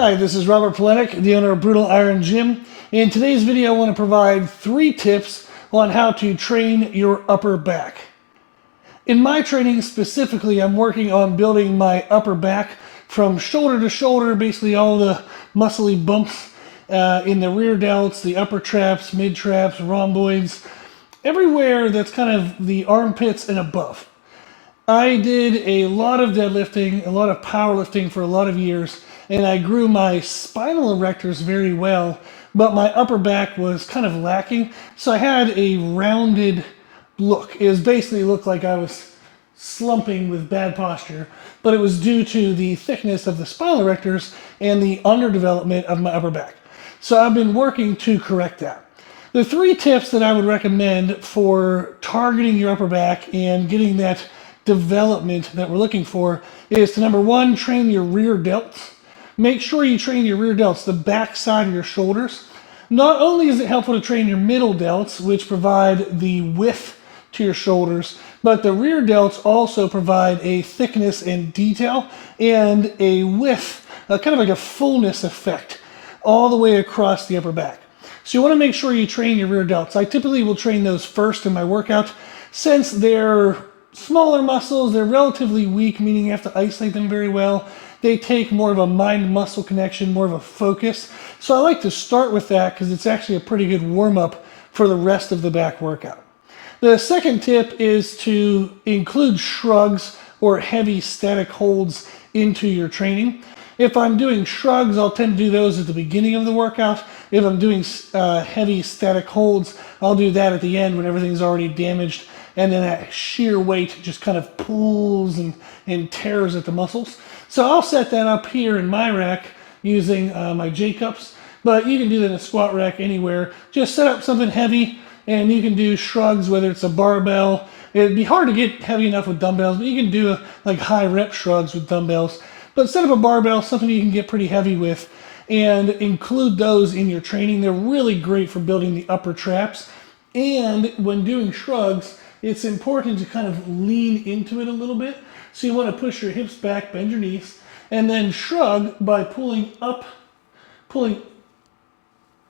Hi, this is Robert Polenic, the owner of Brutal Iron Gym. In today's video, I want to provide 3 tips on how to train your upper back. In my training specifically, I'm working on building my upper back from shoulder to shoulder, basically all the muscly bumps in the rear delts, the upper traps, mid traps, rhomboids, everywhere that's kind of the armpits and above. I did a lot of deadlifting, a lot of powerlifting for a lot of years, and I grew my spinal erectors very well, but my upper back was kind of lacking, so I had a rounded look. It basically looked like I was slumping with bad posture, but it was due to the thickness of the spinal erectors and the underdevelopment of my upper back. So I've been working to correct that. The 3 tips that I would recommend for targeting your upper back and getting that development that we're looking for is to, number 1, train your rear delts. Make sure you train your rear delts, the back side of your shoulders. Not only is it helpful to train your middle delts, which provide the width to your shoulders, but the rear delts also provide a thickness and detail and a width, kind of like a fullness effect all the way across the upper back. So you want to make sure you train your rear delts. I typically will train those first in my workout since they're smaller muscles, they're relatively weak, meaning you have to isolate them very well. They take more of a mind-muscle connection, more of a focus. So I like to start with that because it's actually a pretty good warm-up for the rest of the back workout. The second tip is to include shrugs or heavy static holds into your training. If I'm doing shrugs, I'll tend to do those at the beginning of the workout. If I'm doing heavy static holds, I'll do that at the end when everything's already damaged, and then that sheer weight just kind of pulls and tears at the muscles. So I'll set that up here in my rack using my J-cups, but you can do that in a squat rack anywhere. Just set up something heavy, and you can do shrugs, whether it's a barbell. It'd be hard to get heavy enough with dumbbells, but you can do like high rep shrugs with dumbbells. But set up a barbell, something you can get pretty heavy with, and include those in your training. They're really great for building the upper traps. And when doing shrugs, it's important to kind of lean into it a little bit. So you want to push your hips back, bend your knees, and then shrug by pulling up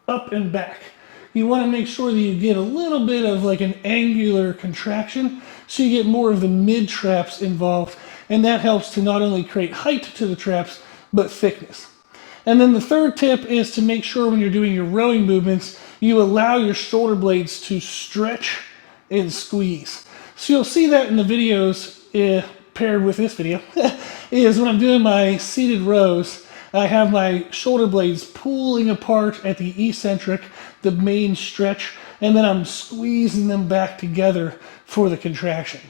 and back. You want to make sure that you get a little bit of like an angular contraction so you get more of the mid traps involved, and that helps to not only create height to the traps but thickness. And then the third tip is to make sure when you're doing your rowing movements you allow your shoulder blades to stretch and squeeze. So you'll see that in the videos paired with this video is when I'm doing my seated rows, I have my shoulder blades pulling apart at the eccentric, the main stretch, and then I'm squeezing them back together for the contraction.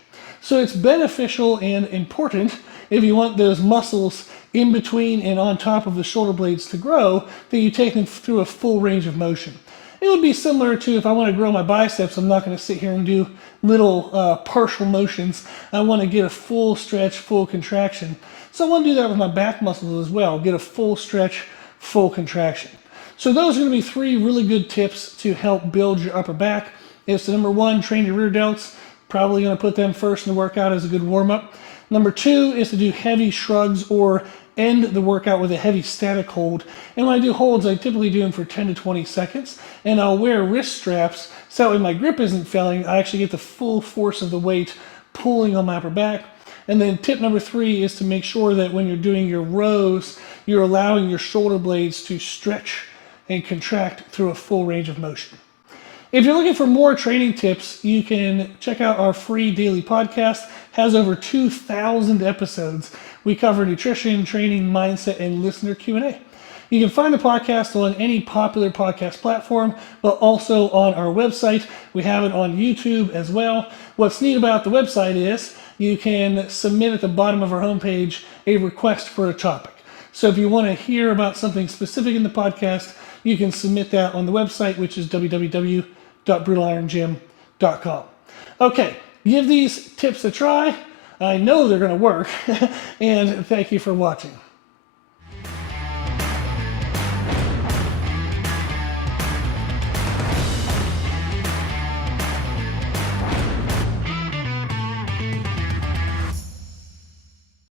So it's beneficial and important if you want those muscles in between and on top of the shoulder blades to grow, that you take them through a full range of motion. It would be similar to if I want to grow my biceps, I'm not going to sit here and do little partial motions. I want to get a full stretch, full contraction. So I want to do that with my back muscles as well, get a full stretch, full contraction. So those are going to be 3 really good tips to help build your upper back. It's the number 1, train your rear delts. Probably going to put them first in the workout as a good warm-up. Number 2 is to do heavy shrugs or end the workout with a heavy static hold. And when I do holds, I typically do them for 10 to 20 seconds. And I'll wear wrist straps so that way my grip isn't failing. I actually get the full force of the weight pulling on my upper back. And then tip number 3 is to make sure that when you're doing your rows, you're allowing your shoulder blades to stretch and contract through a full range of motion. If you're looking for more training tips, you can check out our free daily podcast. It has over 2,000 episodes. We cover nutrition, training, mindset, and listener Q&A. You can find the podcast on any popular podcast platform, but also on our website. We have it on YouTube as well. What's neat about the website is you can submit at the bottom of our homepage a request for a topic. So if you want to hear about something specific in the podcast, you can submit that on the website, which is www.brutalirongym.com. Okay, give these tips a try. I know they're going to work, and thank you for watching.